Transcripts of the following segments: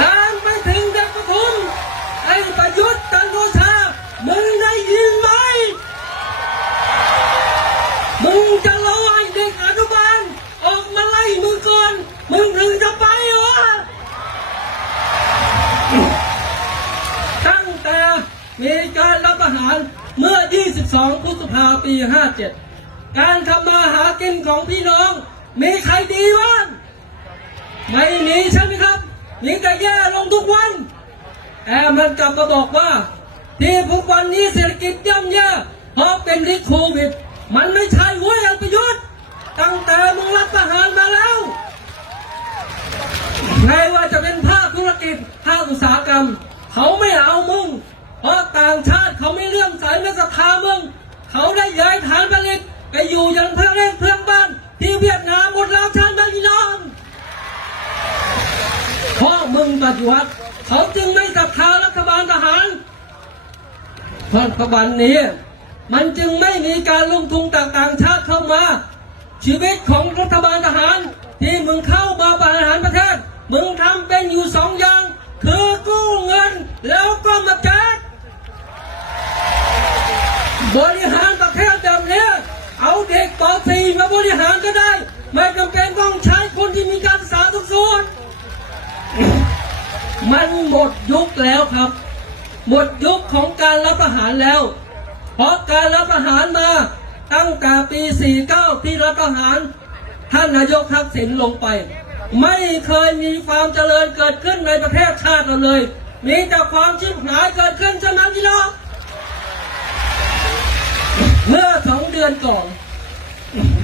ลามไปถึงเด็กประทุมไอ้ประยุทธ์จันโอชา มึงได้ยินไหม มึงจะรอไอ้เด็กอนุบาลออกมาไล่มึงก่อน มึงถึงจะไปเหรอ ตั้งแต่มีการรับอาหารเมื่อ 22พฤษภาปี 57 การทำมาหากินของพี่น้อง มีใครดีบ้าง ไม่มีใช่ไหมครับ มีแต่แย่ลงทุกวันแต่มันกลับมาบอกว่า ที่ทุกวันนี้เศรษฐกิจย่ำแย่เพราะเป็นฤทธิ์โควิด มันไม่ใช่เว้ยอัประยุทธ์ตั้งแต่มึงรับประหารมาแล้วไม่ว่าจะเป็นภาคธุรกิจภาคอุตสาหกรรม เขาไม่เอามึง เพราะต่างชาติเขาไม่เลื่อมใสไม่ศรัทธามึง เขาได้ย้ายฐานผลิตไปอยู่ยังเพื่อนเล่นเพื่อนบ้าน ที่เวียดนามหมดแล้วท่านพี่น้อง เพราะ มึงปฏิวัติเขาจึงไม่ศรัทธารัฐบาลทหารรัฐบาลนี้ มันจึงไม่มีการลงทุนต่างต่างชาติเข้ามา ชีวิตของรัฐบาลทหาร ที่มึงเข้ามาบริหารประเทศ มึงทำเป็นอยู่สองอย่าง คือกู้เงินแล้วก็มาแจกบริหารประเทศแบบนี้เอาเด็กป .4 มาบริหารก็ได้ ไม่จำเป็นต้องใช้คนที่มีการศึกษาทุกส่วน มันหมดยุคแล้วครับ หมดยุคของการรับประหารแล้ว เพราะการรับประหารมาตั้งแต่ปี 49 ที่รับประหารท่านนายกทักษิณลงไป ไม่เคยมีความเจริญเกิดขึ้นในประเทศชาติเราเลย มีแต่ความชิบหายเกิดขึ้นฉะนั้นพี่น้อเมื่อสองเดือนก่อน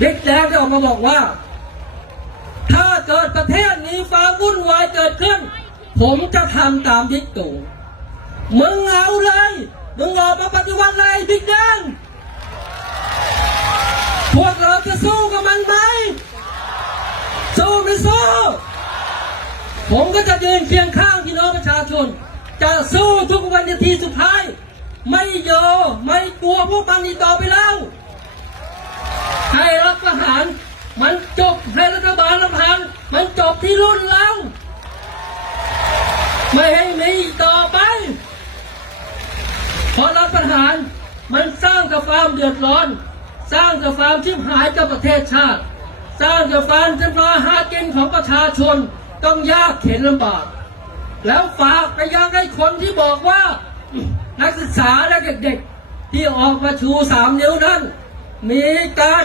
บิ๊กแดงได้ออกมาบอกว่า ถ้าเกิดประเทศมีควาวุ่นวายเกิด ผมจะทำตามบิ๊กตู่มึงเอาเลยมึงออกมาปฏิวัติเลยบิ๊กแดงพวกเราจะสู้กับมันไหมสู้ไม่สู้ ผมก็จะยืนเคียงข้างพี่น้องประชาชน จะสู้ทุกวันนาทีสุดท้าย ไม่ยอมไม่กลัวพวกมันอีกต่อไปแล้วให้รัฐประหาร มันจบให้รัฐบาลรัฐประหาร มันจบที่รุ่นเรา ไม่ให้มีอีกต่อไปเพราะรัฐประหารมันสร้างกับความเดือดร้อน สร้างกับความชิบหายกับประเทศชาติ สร้างกับความจำลาหากินของประชาชนต้องยากเข็นลำบาก แล้วฝากไปยังให้คนที่บอกว่า นักศึกษาและเด็กๆ ที่ออกมาชูสามนิ้วนั้น มีการ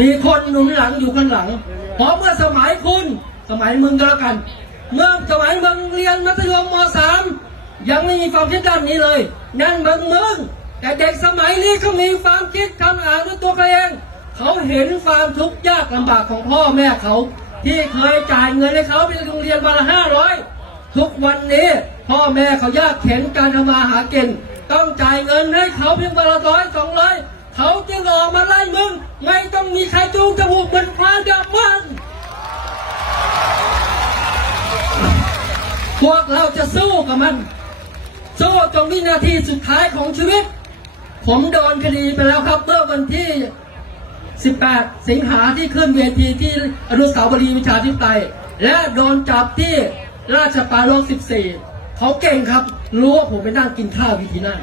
มีคนหนุนหลังอยู่ข้างหลังเพราะเมื่อสมัยคุณ สมัยมึงก็แล้วกัน เมื่อสมัยมึงเรียนมัธยมมสามยังไม่มีความคิดด้านนี้เลย นั่นมึงมึงแต่เด็กสมัยนี้เขามีความคิดทำอ่านด้วยตัวเขาเอง เขาเห็นความทุกข์ยากลำบากของพ่อแม่เขา ที่เคยจ่ายเงินให้เขาไปโรงเรียนวันละห้าร้อยทุกวันนี้พ่อแม่เขายากเข็นการทำมาหากินต้องจ่ายเงินให้เขาเพียงวันละร้อยสองร้อยเขาจึงออกมาไล่มึง ไม่ต้องมีใครจูงจมูกเหมือนควานดับมัน พวกเราจะสู้กับมัน สู้จนวินาทีสุดท้ายของชีวิต ผมโดนคดีไปแล้วครับเมื่อวันที่ 18 สิงหาที่ขึ้นเวทีที่อนุสาวรีย์วิชาธิปไตย และโดนจับที่ราชปารล14 เขาเก่งครับ รู้ว่าผมไปนั่งกินข้าววิธีนั่น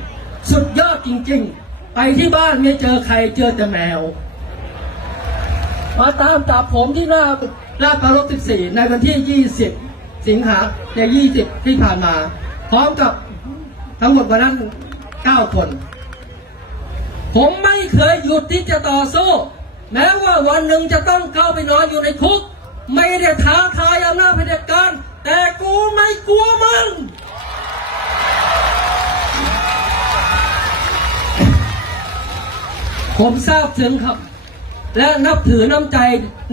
สุดยอดจริง ๆ ไปที่บ้านไม่เจอใครเจอแต่แมว มาตามจับผมที่หน้าลาดพร้าว14 ในวันที่ 20 สิงหาใน 20 ที่ผ่านมา พร้อมกับทั้งหมดวันนั้น 9 คน ผมไม่เคยหยุดที่จะต่อสู้ แม้ว่าวันหนึ่งจะต้องเข้าไปนอนอยู่ในคุก ไม่ได้ท้าทายอำนาจเผด็จการ แต่กูไม่กลัวมึงผมทราบถึงครับ และนับถือน้ำใจ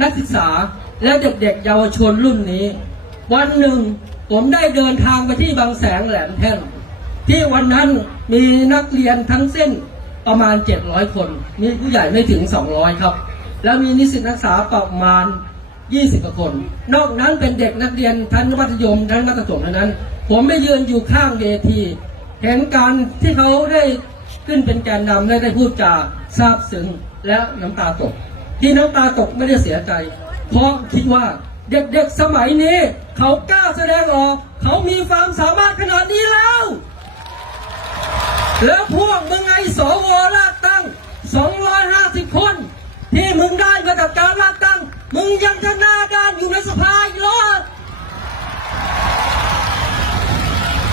นักศึกษาและเด็กๆเยาวชนรุ่นนี้ วันหนึ่งผมได้เดินทางไปที่บางแสงแหลมแท่น ที่วันนั้นมีนักเรียนทั้งเส้นประมาณ 700 คน มีผู้ใหญ่ไม่ถึง 200 ครับ แล้วมีนิสิตนักศึกษาประมาณ 20กว่าคน นอกนั้นเป็นเด็กนักเรียนชั้นมัธยมชั้นมัธยมเท่านั้น ผมไม่ยืนอยู่ข้างเวที เห็นการที่เขาได้ขึ้นเป็นแกนนำและได้พูดจาซาบซึ้งและน้ำตาตก ที่น้ำตาตกไม่ได้เสียใจ เพราะคิดว่า เด็กๆสมัยนี้ เขากล้าแสดงออก เขามีความสามารถขนาดนี้แล้ว แล้วพวกมึงไอ้สวลากตั้ง 250 คน ที่มึงได้มาจากการลากตั้ง มึงยังจะหน้าด้านอยู่ในสภาอีกเหรอ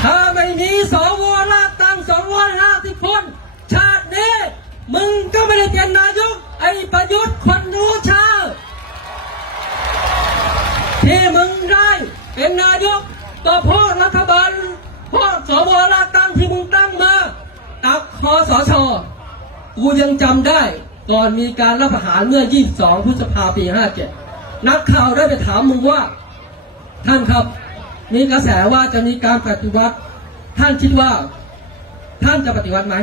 ถ้าไม่มีสวลากตั้ง 250 คน ชาตินี้ มึงก็ไม่ได้เป็นนายก ไอ้ประยุทธ์คนรู้ชา ที่มึงได้เป็นนายกก็เพราะรัฐบาลเพราะสวลากตั้งที่มึงตั้งมาตักคอสช กูยังจำได้ก่อนมีการรับประหารเมื่อ 22 พฤษภาปี 57 นักข่าวได้ไปถามมึงว่า ท่านครับ มีกระแสว่าจะมีการปฏิวัติ ท่านคิดว่า ท่านจะปฏิวัติไหม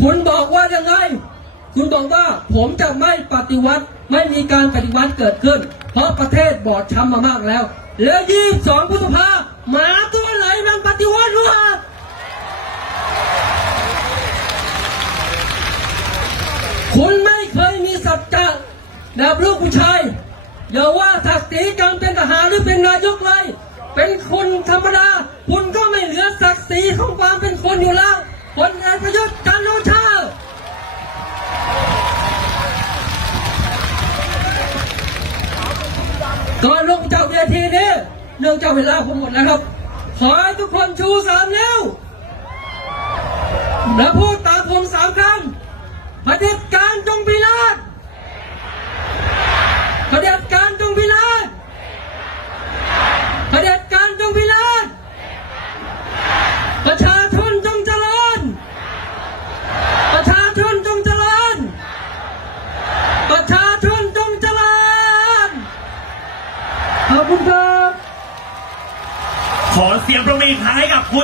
คุณบอกว่ายังไง คุณบอกว่าผมจะไม่ปฏิวัติ ไม่มีการปฏิวัติเกิดขึ้น เพราะประเทศบอดช้ำมามากแล้ว แล้ว 22 พฤษภาหมาตัวไหนมันปฏิวัติวะ คุณไม่เคยมี สัจจะแบบลูกผู้ชาย อย่าว่าศักดิ์ศรีการเป็นทหารหรือเป็นนายกเลย เป็นคนธรรมดา คุณก็ไม่เหลือศักดิ์ศรีของความเป็นคนอยู่แล้วคนเอกประยุทธ์จันโอชาก่อนลงจากเวทีนี้เนื่องจากเวลาผมหมดแล้วครับ ขอให้ทุกคนชูสามนิ้วและพูดตามผมสามครั้งเด็จการจงพินาศเผด็จการจงพินาศเผด็จการจงพินาศประชาชนจงเจริญ ประชาชนจงเจริญ ประชาชนจงเจริญ ขอบคุณครับ ขอเสียงประมืออีกครั้ง ให้กับคุณ